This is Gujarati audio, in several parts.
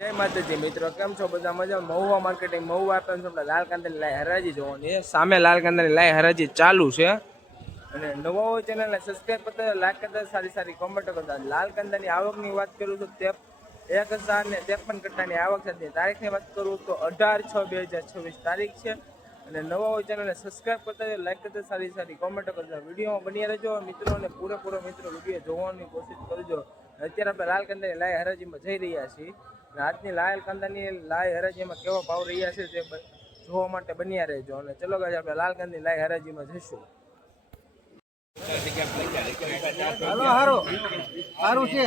જય માતાજી મિત્રો, કેમ છો બધા? મજા? મહુવા માર્કેટિંગ મહુવા આપે છે. લાલ કાંદાની લાઈ હરાજી જોવાની સામે લાલ કાંદાની લાઈ હરાજી ચાલુ છે. અને નવા હોય ચેનલને સબસ્ક્રાઈબ કરતા, લાઈક કરતા, સારી સારી કોમેન્ટ કરતા. લાલ કાંદાની આવકની વાત કરું તો 1053 કટ્ટાની આવક છે. તારીખની વાત કરું તો 18/6/2026 તારીખ છે. અને નવા હોય ચેનલને સબસ્ક્રાઈબ કરતા, લાઈક કરતા, સારી સારી કોમેન્ટ કરતા. વિડીયોમાં બની રહેજો મિત્રો, અને પૂરેપૂરો મિત્રો વિડીયો જોવાની કોશિશ કરજો. અત્યારે આપણે લાલ કાંદાની લાઈ હરાજીમાં જઈ રહ્યા છીએ. આજની લાલ કાંદાની લાઈ હરાજીમાં કેવા ભાવ રહ્યા છે તે જોવા માટે બન્યા રહેજો. અને ચલો ગાઈસ, આપણે લાલ કાંદાની લાઈ હરાજીમાં જઈશું. હાલો હારું સારું છે.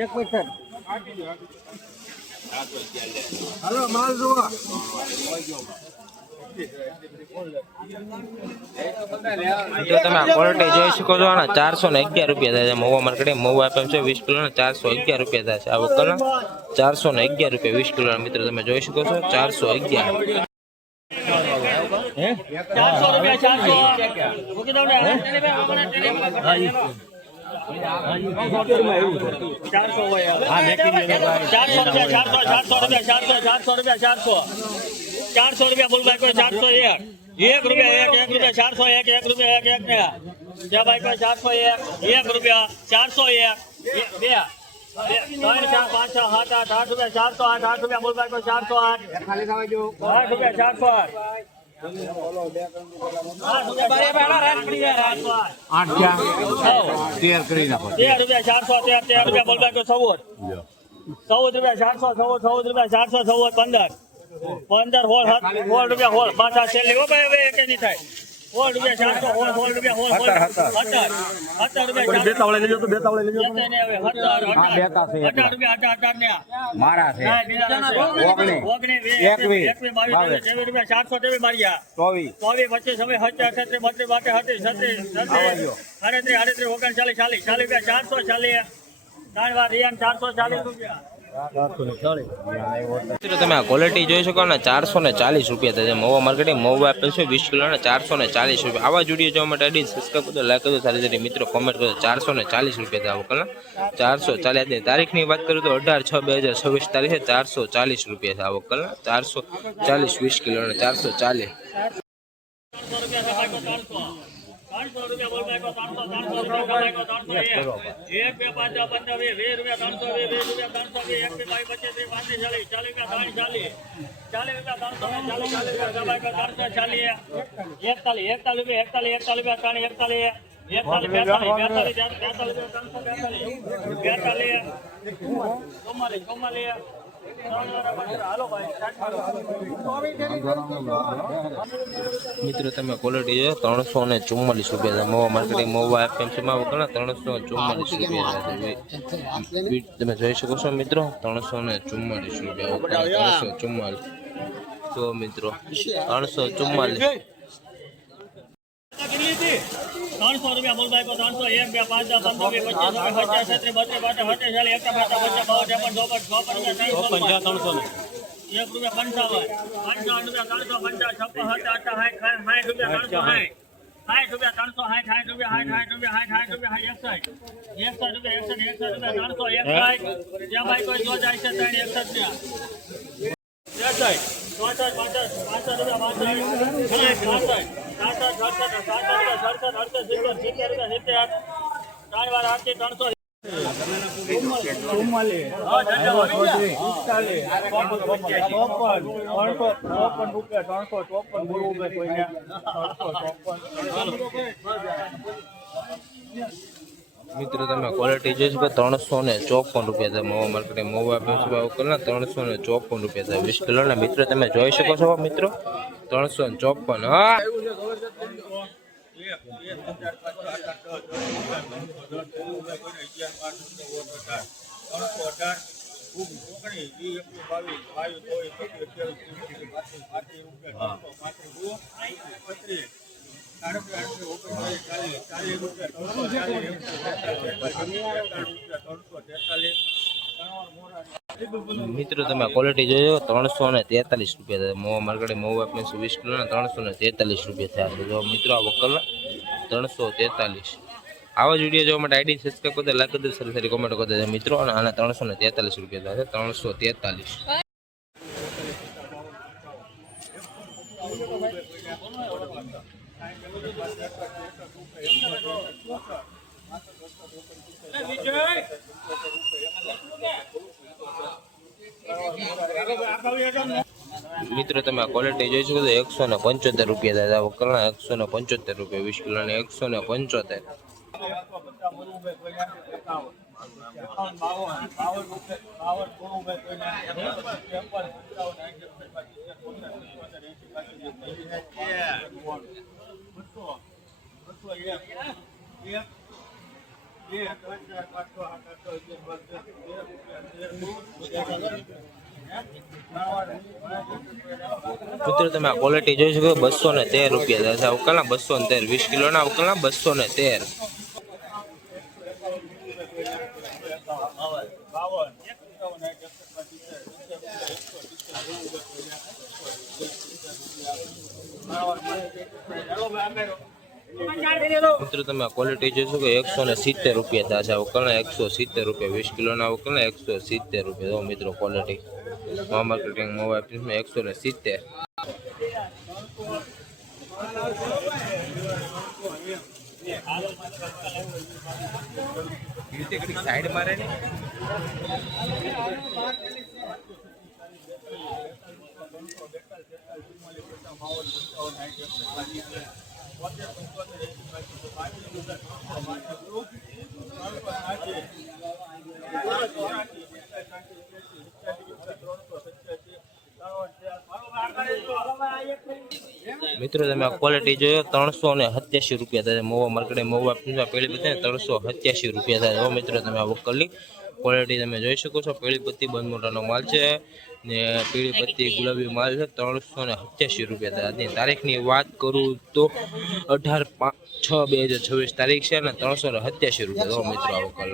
એક પૈસા હાલો માલ જોવા. જો તમે આ ક્વોલિટી જોઈ શકો છો, આના 411 રૂપિયા થાય છે. મહુવા માર્કેટિંગ મહુવા આપેમ છે 20 કિલો 411 રૂપિયા થાય છે. આ વકલના 411 રૂપિયા 20 કિલો મિત્રો તમે જોઈ શકો છો. 411 400 रुपया बोल भाई को 401 1 रुपया 1 रुपया 401 1 रुपया 1 1 ने क्या भाई को 401 1 रुपया 401 2 3 4 5 6 7 8 8 रुपया 408 8 रुपया बोल भाई को 408 खाली समझो 8 रुपया 408 13 रुपया 413 रुपया बोल भाई को 14 रुपया 400 14 रुपया 414 15 16 रुपया होल पाछा छेली हो भाई હવે એક નહીં થાય 16 રૂપિયા 400 16 રૂપિયા હોલ 17 રૂપિયા બે તાવળે લેજો તો બે તાવળે લેજો ને હવે 17 હા બેતા છે 18 રૂપિયા 18 ને મારા છે ઓગણે 21 22 રૂપિયા 400 માર્યા 24 25 હવે 28 32 32 38 39 રૂપિયા 440 ત્રણ વાર રિયાન 440 રૂપિયા. તમે આ ક્વોલિટી જોઈ શકો ને 440 રૂપિયા થાય છે. મહુવા માર્કેટિંગ મહુવા આપેલ છે 20 કિલો 440 રૂપિયા. આવા જ વિડીયો જોવા માટે આઈડી સબસ્ક્રાઈબ કરજો, લાઈક કરજો, સારી સારી મિત્રો કોમેન્ટ કરજો. 440 રૂપિયા થાય વકલના 440. તારીખની વાત કરું તો 18/6/2026 તારીખે 440 રૂપિયા થાય વકલના 440 20 કિલો 440. 300 रुपया बोल भाई को 300 रुपया भाई को 301 1 2 5 10 15 20 रुपया 320 रुपया 320 1 2 25 25 40 40 रुपया 40 40 भाई को 340 41 रुपया 41 મિત્રો તમે ક્વોલિટી જો 344 રૂપિયા. મહુવા માર્કેટિંગ મહુવા એફએમસીમાં વકલના 344 રૂપિયા તમે જોઈ શકો છો મિત્રો. 344 રૂપિયા 344. તો મિત્રો 344 300 रुपया बोल भाई को 301 2 5 10 15 20 25 30 32 32 40 1 रुपया 55 300 रुपया 55 रुपया 60 रुपया 360 रुपया 60 रुपया 360 क्या भाई कोई जो जाए છે 361 મિત્રો તમે ક્વોલિટી જોઈ શકો 354 રૂપિયા થાય. મહુવા માર્કેટિંગ મહુવા એફએમસીમાં વકલના 354 રૂપિયા થાય 20 કિલો. મિત્રો તમે જોઈ શકો છો મિત્રો 354. હા મિત્રો તમે ક્વોલિટી જોયો 343 રૂપિયા. Mahuva marketing Mahuva FMC 20 kilo 343 રૂપિયા થયા. જો મિત્રો આ વકલના 343. આવા જ વિડીયો જોવા માટે આઈડી સબસ્ક્રાઈબ કરતા લાઈક કરતા સારી સારી કોમેન્ટ કરતા મિત્રો. અને આના 343 રૂપિયા થશે. 343. મિત્રો તમે આ ક્વોલિટી જોઈ શકો છો 175 રૂપિયા થાય. વકલના 175 રૂપિયા 20 કિલોના 175. મિત્રો તમે આ ક્વોલિટી જોઈ શકો 213 રૂપિયા થાય. વકલના 213 20 કિલોના વકલના 213. મિત્રો તમે આ ક્વોલિટી જોઈ શકો 170 રૂપિયા થશે. વકલના 170 રૂપિયા 20 કિલોના વકલના 170 રૂપિયા. તો મિત્રો ક્વોલિટી માર્કેટિંગ મોબાઈલ પીસમાં 170. સાઈડ મારે ને મિત્રો તમે આ ક્વોલિટી જોયો 387 રૂપિયા થાય. મોવા માર્કેટે મોવા પીસમાં પેલી બધી 387 રૂપિયા થાય. મિત્રો તમે આ વકલની ક્વોલિટી તમે જોઈ શકો છો. પેલી પત્તી બંધ મોટાનો માલ છે ને પીળી પત્તી ગુલાબી માલ છે. 387 રૂપિયા થાય. આજની તારીખની વાત કરું તો 18/6/2026 તારીખ છે અને 387 રૂપિયા. મિત્રો આ વકલ